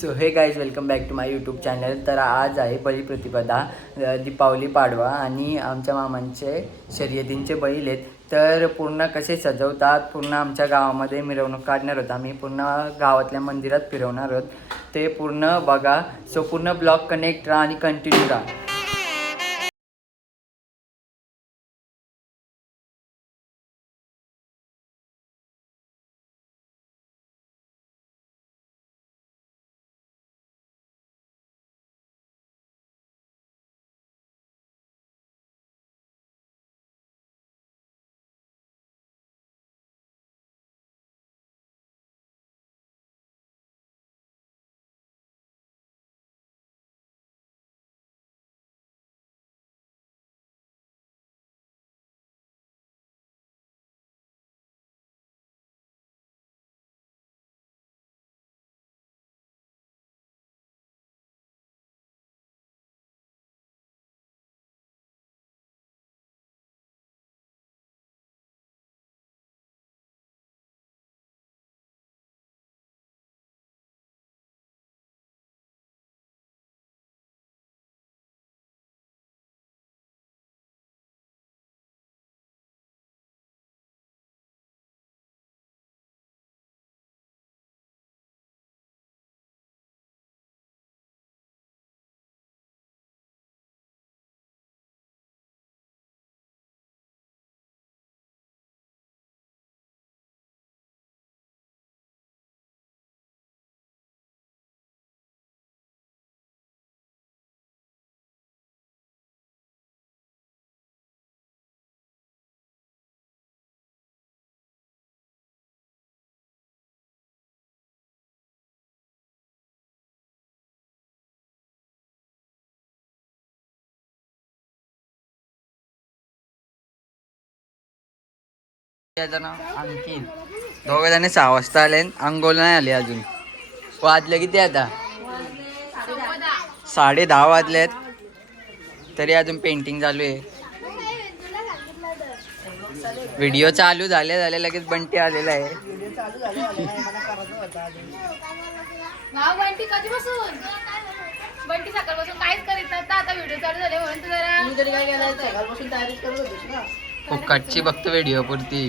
So hey guys welcome back to my YouTube channel तर आज आहे बळीप्रतिपदा दीपावली पाडवा आणि आमच्या मामांचे शर्यतींचे बैल आहेत. तर पूर्ण कसे सजवतात पूर्ण आमच्या गावामध्ये मिरवणूक काढणार आहोत आम्ही पूर्ण गावातल्या मंदिरात फिरवणार आहोत. ते पूर्ण बघा. सो पूर्ण ब्लॉग कनेक्ट राहा आणि कंटिन्यू राहा. अंकित दोघे जण सहा वाजता आले अंघोल नाही आले अजून. वाजले किती आता? साडे दहा वाजले आहेत तरी अजून पेंटिंग चालू आहे. व्हिडिओ चालू झाले झाले लगेच बंटी आलेला आहे. बंटी कधीपासून बंटी सकाळपासून काहीच करीत नव्हता. आता व्हिडिओ चालू झाले म्हणून तू जरा फुकटची बघतो व्हिडिओ पुरती.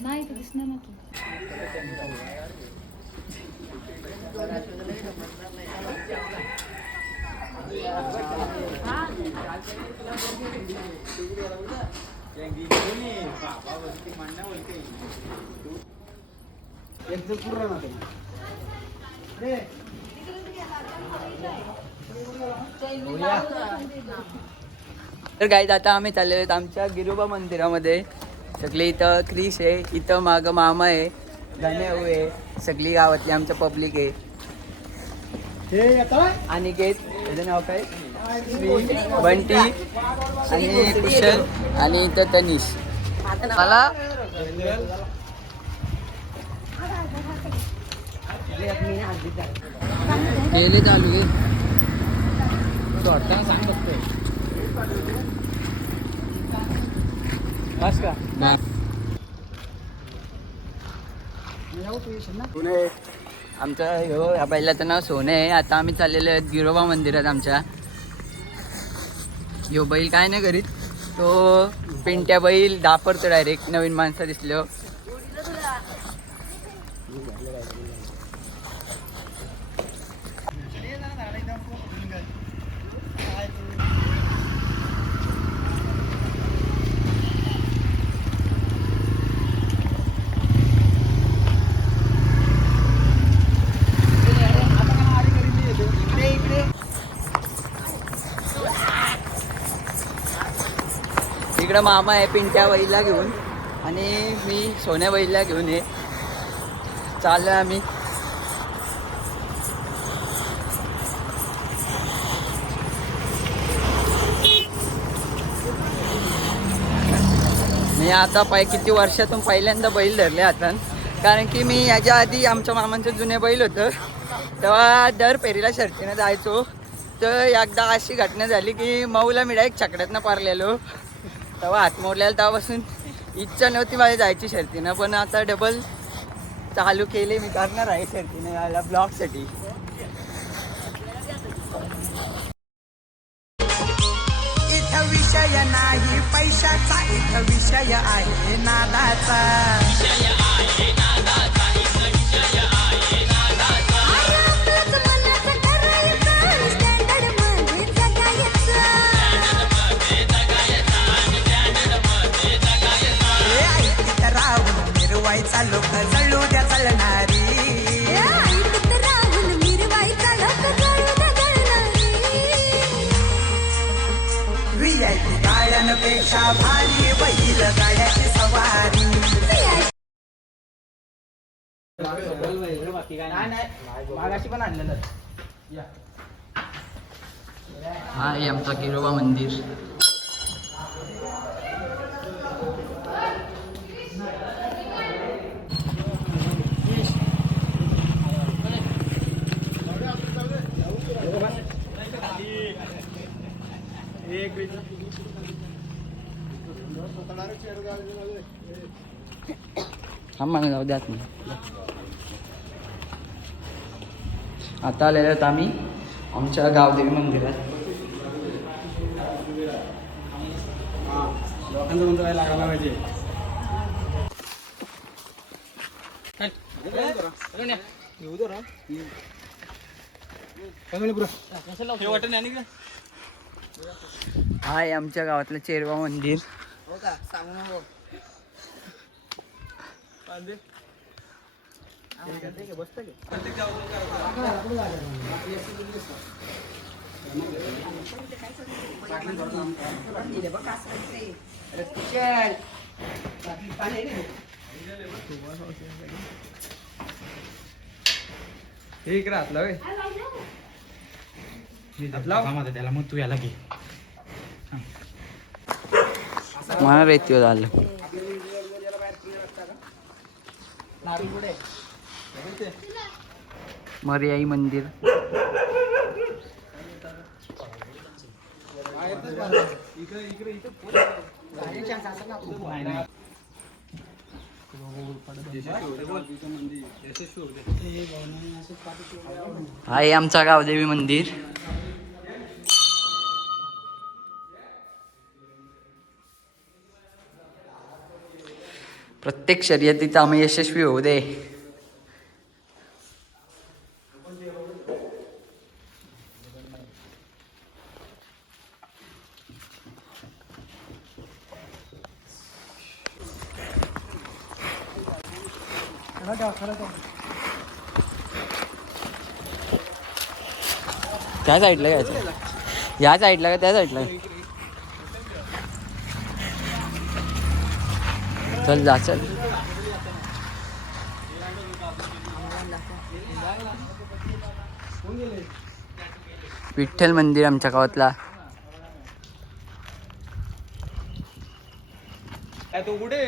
नाही ते दिसणार ना तू एकदम पूर्ण ना ते तर गाईज आता आम्ही चाललेलो आहेत आमच्या गिरोबा मंदिरामध्ये. सगळे इथं क्रिश आहे इथं मागं मामा आहे धनेऊ आहे सगळी गावातली आमच्या पब्लिक आहे. अनिकेत त्याचं नाव काय? बंटी आणि कुशल आणि इथं तनिष. मला गेले चालू स्वतः सांग फक्त बस का आमचं ह्यो ह्या बैलाचं नाव सोने आहे. आता आम्ही चाललेलो आहेत गिरोबा मंदिरात आमच्या. ह्यो बैल काय नाही करीत तो पिंट्या बैल दापरतो डायरेक्ट नवीन माणसं दिसलो इकडं मामा आहे पिंट्या वहीला घेऊन. आणि मी सोन्या वहीला घेऊन ये. चाललं आम्ही. मी आता पाय किती वर्षातून पहिल्यांदा बैल धरले हातात कारण की मी याच्या आधी आमच्या मामांचं जुने बैल होतं. तेव्हा दर पेरीला शर्तीनं जायचो. तर एकदा अशी घटना झाली की मऊला मी डायरेक्ट छकड्यातनं पारलेलो. तेव्हा हात मोडलेला तेव्हापासून इच्छा नव्हती माझी जायची शर्तीनं पण आता डबल चालू केले मी करणार आहे शर्तीनं यायला ब्लॉगसाठी इथं विषय नाही पैशाचा इथं विषय आहे नादाचा. गाड्यांपेक्षा भारी बैल गाड्याची सवारी. हा आहे आमचा किरोबा मंदिर. थांब जाऊ द्यात नाही आता आलेलो आहेत आम्ही आमच्या गावदेवी मंदिरात. हाय आमच्या गावातलं चेरवा मंदिर. त्याला मग तू याला घे. मला रेतीवर झालं मर्याई मंदिर. हा आहे आमचा गावदेवी मंदिर. प्रत्येक शर्यतीत आम्ही यशस्वी होऊ दे. त्या साईडला घ्यायचं. या साईडला का त्या साईडला? चल जा चल विठ्ठल मंदिर आमच्या गावातला. तो कुठे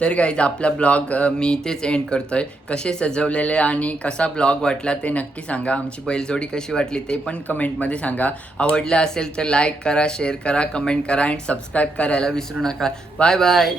तर गाईज आपला ब्लॉग मी इथेच एंड करतोय. कसे सजवलेले आणि कसा ब्लॉग वाटला ते नक्की सांगा. आमची बैलजोडी कशी वाटली ते पण कमेंटमध्ये सांगा. आवडलं असेल तर लाईक करा शेअर करा कमेंट करा अँड सबस्क्राईब करायला विसरू नका. Bye bye